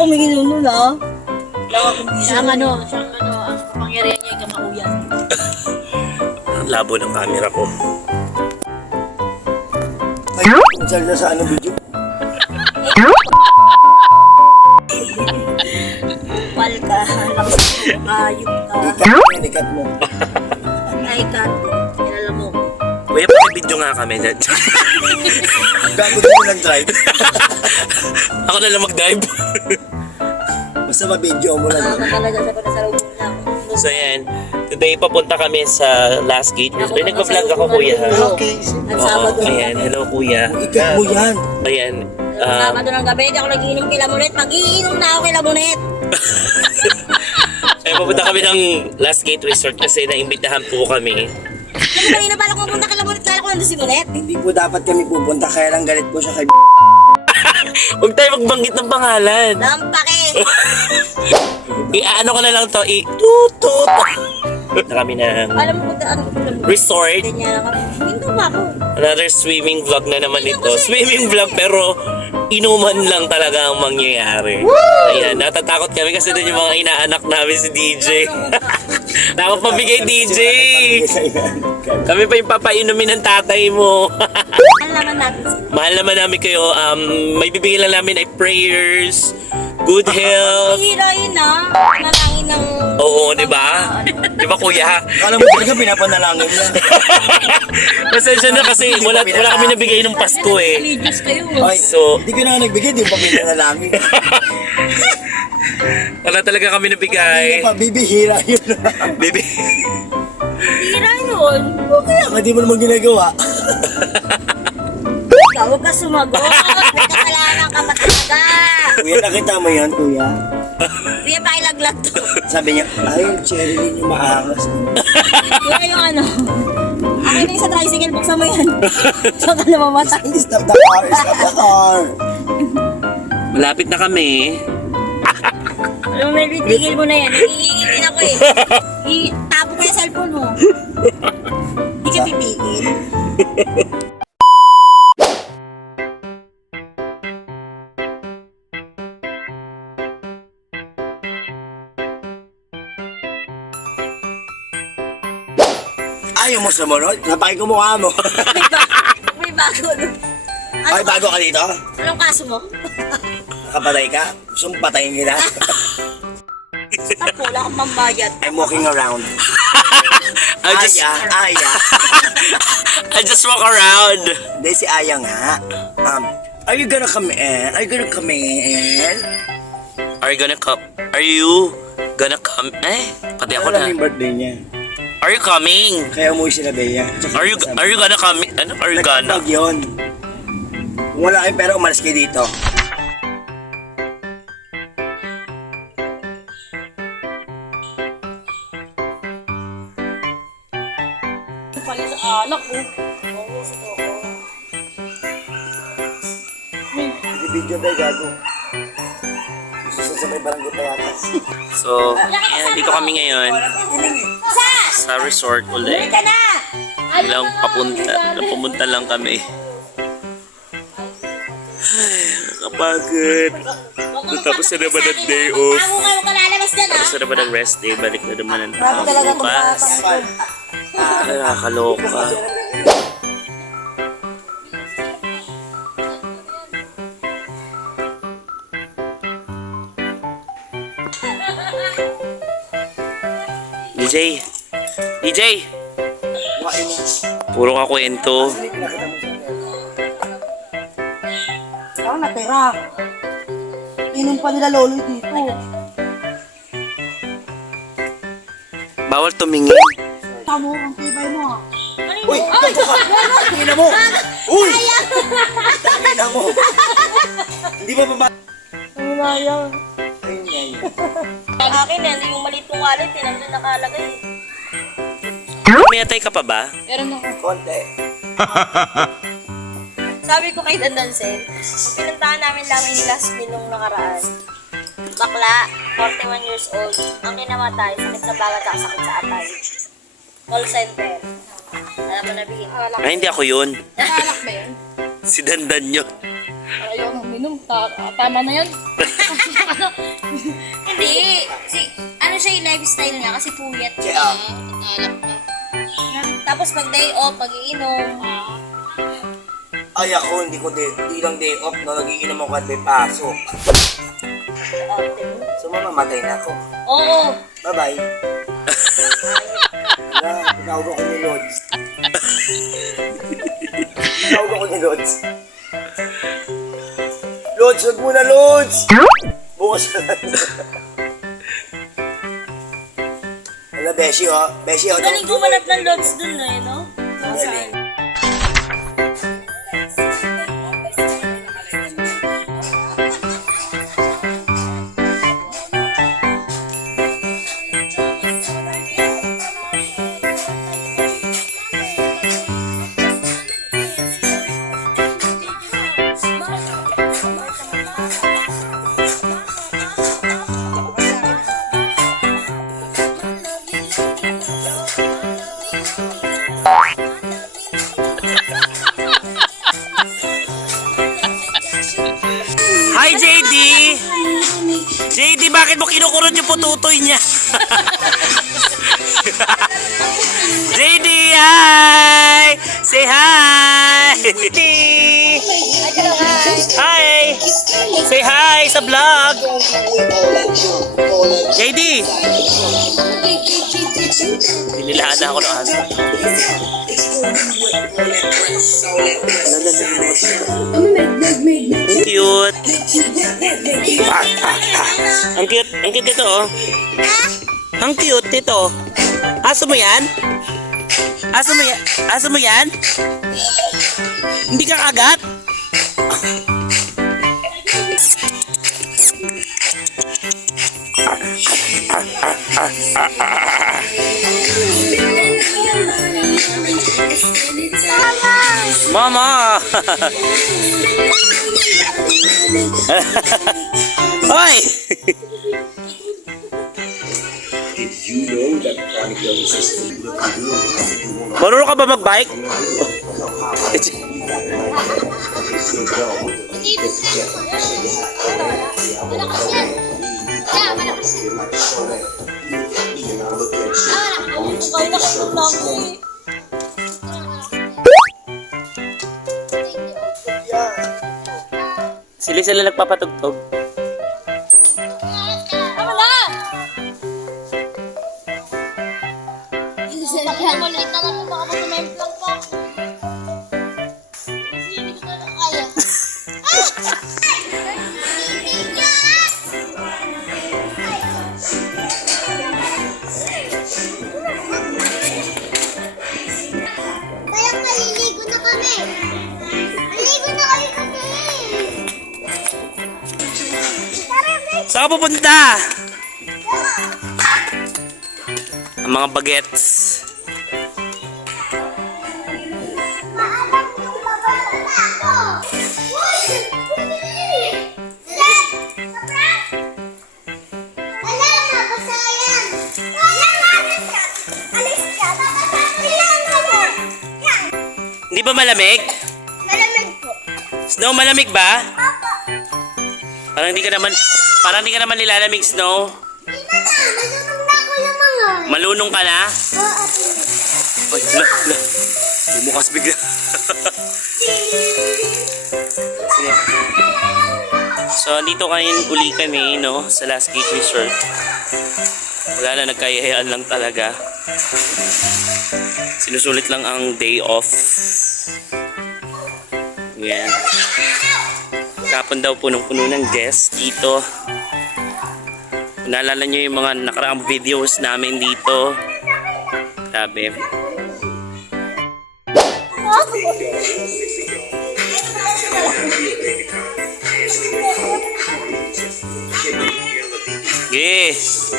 ako may ginunod ah. Siyang ang kapangyarihan niya yung kamauyan. Ang labo ng camera ko. Ay, kung saan na sa anong video? Pal ka, ayup ka. Ikat mo. Ay ka, kilala mo. Kuya, pakibidyo nga kami dyan. Gago din mo nag-drive. Ako na lang mag-dive. Basta ma-video mo lang. Talaga sa panasalubong lang. So yan, today papunta kami sa last gate. Ay, nagpa-vlog ako kuya ha. Okay. Nagsabado. Ayan, hello kuya. Ikat mo yan. Ayan, Sabado ng gabi, hindi ako nagiinom kay Lamunet. Mag-iinom na ako kay Lamunet. ay papunta kami ng last gate resort kasi naimbitahan po kami. Kasi kanina pala kung pumunta kay Lamunet, kala ko nandun si Munet. Hindi po dapat kami pupunta, kaya lang galit po siya kay Huwag tayo magbanggit ng pangalan. Lampake. I-ano ko na lang to, i-tutut. Na kami ng Alam mo kung ano kung Lamunet. resort. Ganyan lang kami. Hindi ba ako? Another swimming vlog na naman ito. Swimming vlog pero inuman lang talaga ang mangyayari. Ayan, natatakot kami kasi doon yung mga inaanak namin si DJ. Takot pabigay DJ. Kami pa yung papainumin ng tatay mo. Alam naman natin sila. Mahal naman namin kayo. May bibigyan lang namin ay prayers, good health. Hira yun ah. Nalangin ng... Oo, di ba? Di ba kuya? Kala mo talaga pinapanalangin niya. Pasensya na kasi wala kami nabigay ng Pasko eh. Religious kayo. Ay, So, hindi ko na nga nagbigay, di pa pinanalangin. wala talaga kami nabigay. Pabibihira yun. Baby. Hira yun. Kaya nga di mo naman ginagawa. Ikaw, huwag ka sumagot. May kasalanan ka pa talaga. Kuya, nakita mo yan, kuya? Kuya, pakilaglag to. Sabi niya, ay, Cherilyn yung maangas. Kuya, yung ano. Akin na yung sa tricycle, buksan mo yan. Saan ka na mamatay? Stop the car, stop the car. Malapit na kami. Alam mo, Melvin, tigil mo na yan. Nagigigil din ako eh. Tapo mo yung cellphone mo. Hindi ka pipigil. Ayaw mo sumunod? Napaki ko mukha mo. May bago. Ano, Ay, bago ka dito? anong kaso mo? Nakapatay ka? Gusto mong patayin kita? Tapo, wala kang pambayad. I'm walking around. Aya. I just walk around. Hindi, si Aya nga. Are you gonna come in? Are you gonna come in? Are you gonna come? Pati ako Alam na. yung birthday niya. Are you coming? Kaya umuwi sila Bea. Are you gonna come? Ano? Are you gonna? Nagpapag yun. Kung wala kayong pera, umalis kayo dito. Pala sa anak ko. Oo, sa toko. Video ba gago? Gusto sa may barangay pa yata. So, yan, dito kami ngayon sa resort ulit. Ka na! Lang pumunta lang kami. Ay, nakapagod. Tapos na naman ang day off. Ako kayo ka lalabas dyan Tapos na naman ang rest day. Balik na naman ang Grabe talaga bukas. Ay, nakakaloka. DJ! Puro ka kwento. Ako natira. Inom pa nila lolo dito. Bawal tumingin. Tamo, ang tibay mo. Uy! Ito ka! Tingnan mo! Uy! Tingnan mo! Hindi ba baba? Ang layang. Ayun nga yun. Akin yan, yung maliit kong wallet, tinanong nakalagay. May atay ka pa ba? Meron ako. Konti. Sabi ko kay Dandan Sen, kung pinuntahan namin lang yung last meal nung nakaraan, bakla, 41 years old, ang kinamatay, sakit sa bagat at sakit sa atay. Call center. Alam mo na bihin. Ay, hindi ako yun. Nakakalak ba yun? Si Dandan yun. Ayaw nang minom. Tama na yan. Hindi. Ano siya yung lifestyle niya kasi puyat siya. Kaya, Alak ka. Tapos pag day off, pag-iinom. ay ako, hindi lang day off, no, nagiinom ako at may pasok. So, mamamatay na ako. Oo. Bye-bye. Wala, tinawag ako ni Lods. Tinawag ako ni Lods. Lods, wag muna, Lods! Bukas na lang. Wala, Beshi, oh. Beshi, oh. Galing gumanap ng lods dun na no? Galing. Hi, JD! JD, bakit mo kinukurot yung pututoy niya? JD, hi! Say hi! Hi! Say hi sa vlog! JD! Nililaan na ako ng aso. Ang cute. Ang cute nito, oh. Ang cute nito. Aso mo yan? Aso mo yan? Aso mo yan? Hindi ka kagat? Mama! Hoy! Marunong ka ba mag-bike? Malakas yan. Yeah, malakas yan. Kaya nakatulog ko eh. Sila nagpapatugtog. Tama na! Maliit na nga baka mag-memplong pa. Hindi ko na kaya. Kaya maliligo na kami. Maliligo na kami kasi. Saan ka pupunta? Ang mga bagets. Maalam yung bababa ako. Alam na, basta yan. Alis ka. Alis ka. Ilan ka mo. Yan. Hindi ba malamig? Malamig po. Snow, malamig ba? Papa. Parang hindi ka naman nilalamig, Snow. Hindi na. Malunong na ako yung mga. Malunong ka na? Oo. Ay, la. Bumukas bigla. Sige. So, dito uli kami, no? Sa Last Gate Resort. Wala na, nagkayayaan lang talaga. Sinusulit lang ang day off. Yan. Kapon daw punong-puno ng guests dito. Kung naalala nyo yung mga nakaraang videos namin dito. Grabe. Yes.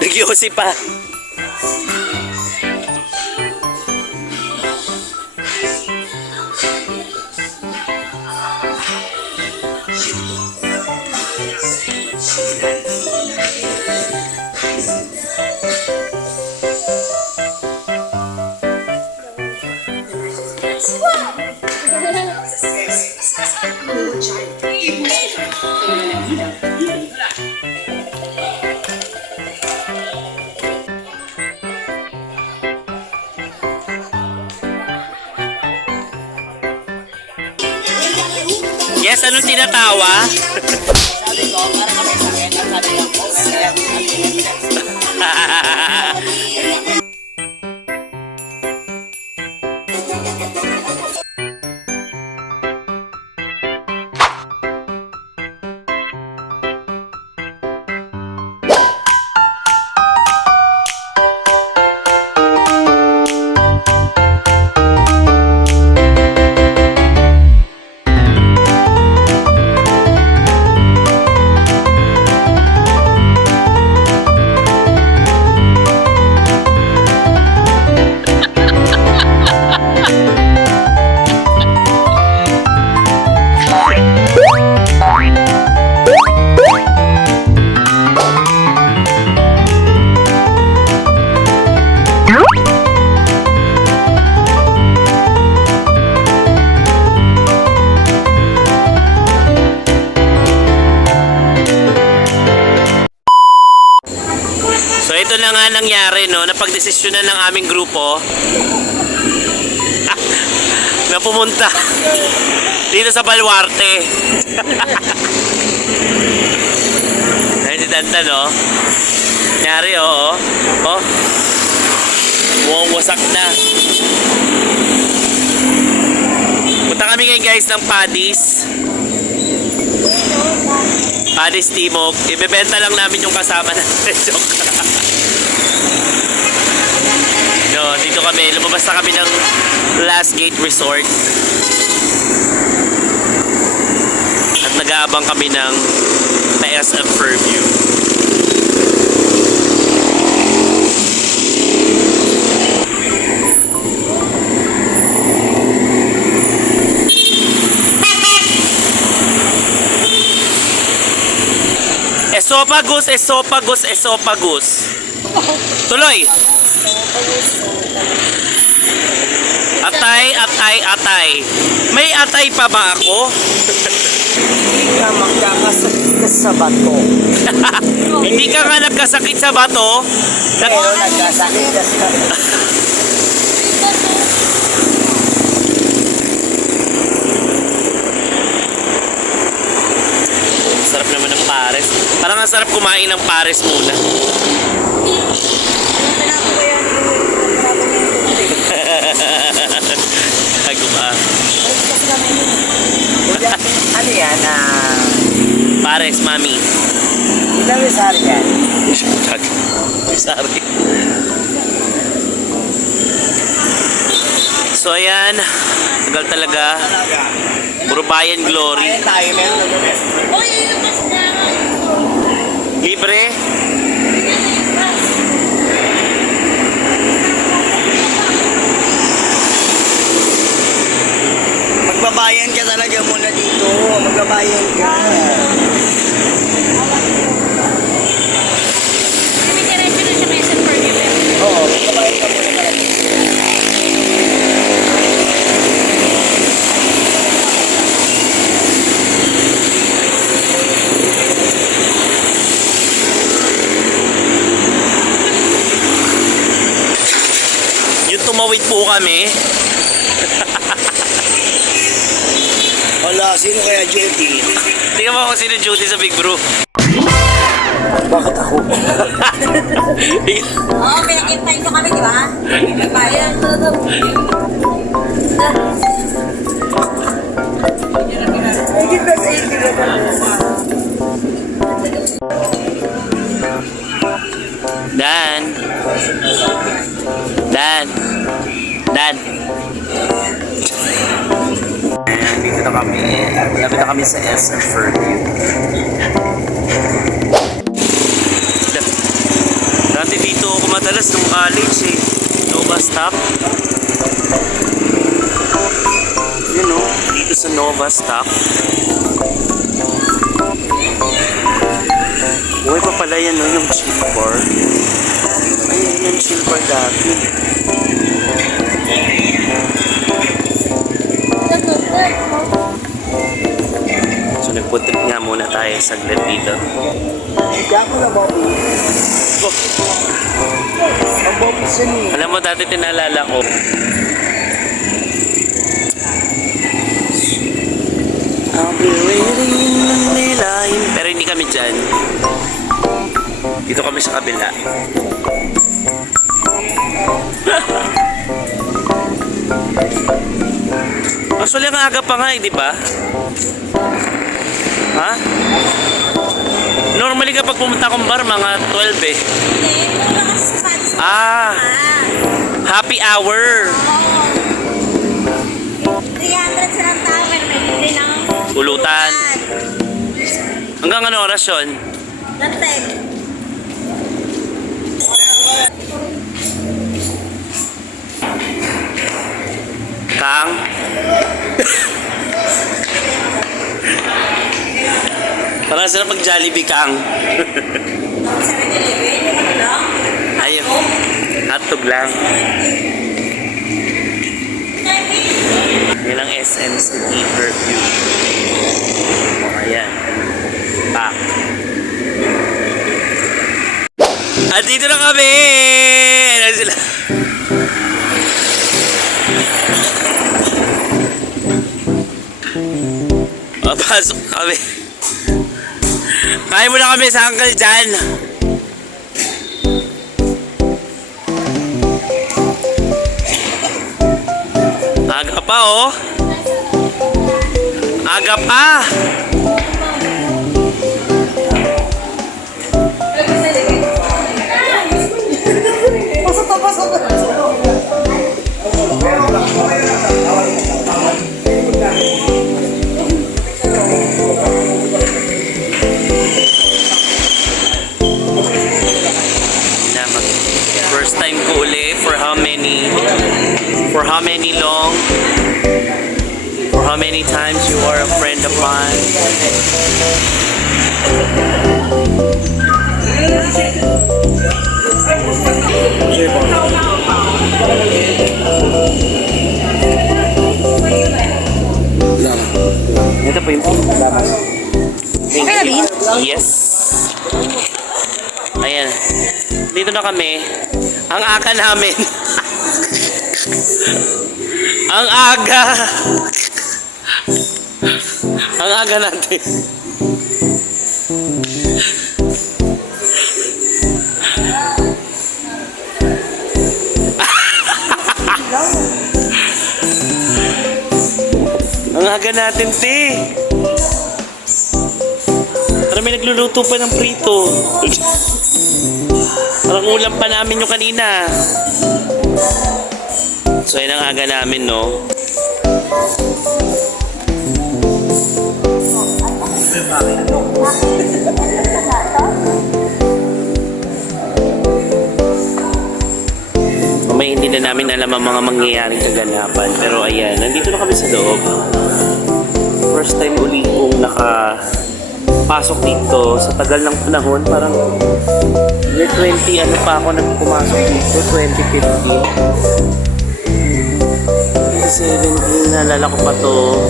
Nagyosi pa. Yes, anong tinatawa? Sabi ko, para kami sa akin. Ang sabi lang ko, So ito na nga nangyari, no, napagdesisyonan ng aming grupo na pumunta dito sa Baluarte. Ayun si Dandan, no? Nangyari, oo. Oh. Mukhang wasak na. Punta kami ngayon guys ng Paddy's. Paddy's Timog. Ibebenta lang namin yung kasama natin. Joke. No, dito kami. Lumabas na kami ng Last Gate Resort. At nag-aabang kami ng PSM Fairview. Esophagus, esophagus, esophagus. Tuloy. Atay, atay, atay. May atay pa ba ako? hindi ka magkakasakit ka sa bato. Hindi ka nga nagkasakit sa bato. Pero nagkasakit ka sa Sarap naman ng pares. Parang ang sarap kumain ng pares muna. Hago ba? ano yan? Pares, mami. Ilang resar yan? Sorry. So ayan, tagal talaga. Puro bayan glory. Ayan tayo, meron na doon. Libre? Magbabayan ka talaga muna dito. Magbabayan ka. Oo, magbabayan ka muna talaga. Yung tumawid po kami. Wala, sino kaya Judy? Tingnan mo kung sino Judy sa Big Bro. Bakit ako? Oo, pinag-intay nyo kami, di ba? Bayan. Dan. Dan. Dan. Dito na kami. Malapit na kami sa SM Fairview. Dati dito ako madalas nung college eh. Nova Stop. You know, dito sa Nova Stop. Buhay pa pala yan, no? Yung chill bar. Ayun yung chill bar dati. tayo saglit dito. Kaya ko na Bobby. Ang Bobby siya ni. Alam mo, dati tinalala ko. I'll be waiting in Manila. Pero hindi kami dyan. Dito kami sa kabila. Actually, ang aga pa nga eh, di ba? Ha? Normally kapag pumunta akong bar, mga 12 eh. Hindi, mura kasi sa Paris. Ah, happy hour. 300 sa lang tao, pero may libre ng Pulutan. Hanggang ano oras yun? Lanteg. Kang? Parang sarap pag Jollibee, Kang. Ayun. Hotdog lang. Yan ang SM City Perfume. Ayan. Pack. At dito na kami! Ayan sila. Papasok kami. Kaya mo na kami sa uncle dyan. Aga pa oh. Aga pa. Naman. First time ko uli for how many long? For how many times you are a friend of mine? Ito po yung Okay na, Bin? Yes. Ayan. Dito na kami. Ang aga namin. Ang aga. Ang aga natin. Ang aga natin, te. Parang may nagluluto pa ng prito. Parang ulam pa namin yung kanina. So, yun ang aga namin, no? Mamaya hindi na namin alam ang mga mangyayaring kaganapan. Pero ayan, nandito na kami sa loob. First time uli kong nakapasok dito sa tagal ng panahon. Parang year 20, ano pa ako nagpumasok dito? 2015. 2017, naalala ko pa to.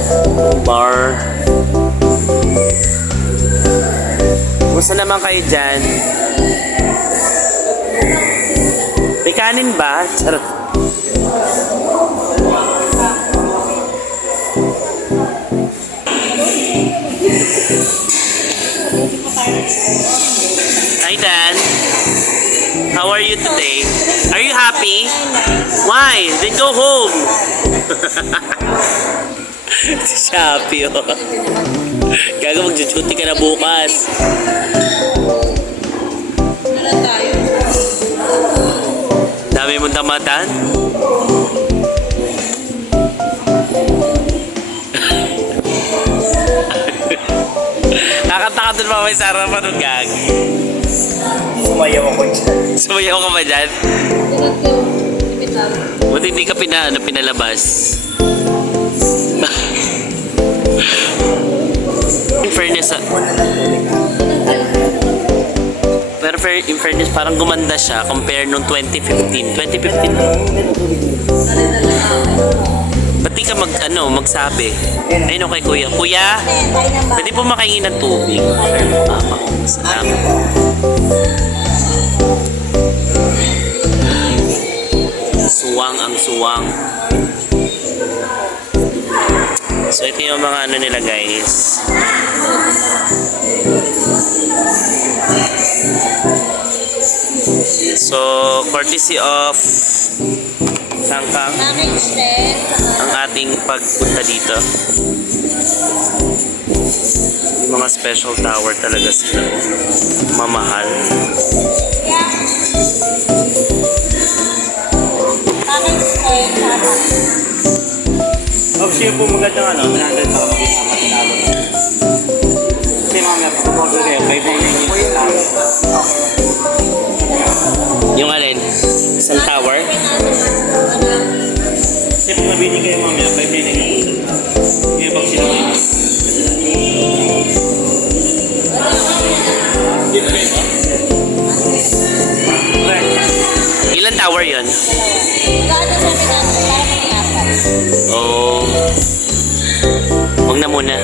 Bar. Kumusta naman kayo dyan? May kanin ba? Charot. Hi Dan. How are you today? Are you happy? Why? Then go home. Si Shopee oh. Gaga mag-duty ka na bukas. Dami mong tamatan? Nakataka doon mamay sa harapan ng gag. Sumayaw ako dyan. Sumayaw ka ba dyan? Buti hindi ka pinalabas. In fairness, pero in fairness, parang gumanda siya compare nung 2015. 2015? Ba't di ka magsabi. Ayun kay kuya. Kuya, Tayo ng ba? pwede po makaingin ng tubig. Salamat. Suwang ang suwang. So ito yung mga ano nila guys. So courtesy of Sangkang Package din. ang ating pagpunta dito. Yung mga special tower talaga sila. Mamahal. Package din. Option po magandang ano, 300 para mag-isama sa talo. Kasi mga pag-order kayo, may bongin yung talo. Yung alin? Isang tower? Kasi kung mabili kayo mamaya, 5 minutes yung yung box sila kayo. Hindi ba kayo ba? Okay. Ilan tower yun? Gaano sa amin natin? Para mag-iapat. Oh. Huwag na muna.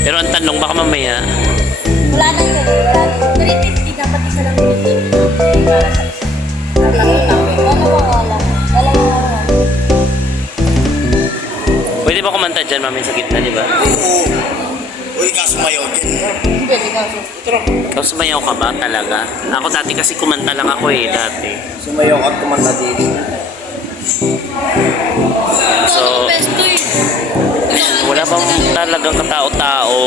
Pero ang tanong, baka mamaya, Wala na yun. Wala na yun. 350 dapat isa lang yun. Para sa isa. Wala. pwede ba kumanta dyan, mami, sa gitna, di ba? Uy, kasumayaw dyan. Ikaw sumayaw ka ba talaga? Ako dati kasi kumanta lang ako dati. Sumayaw at kumanta dito. So, wala bang talagang katao-tao?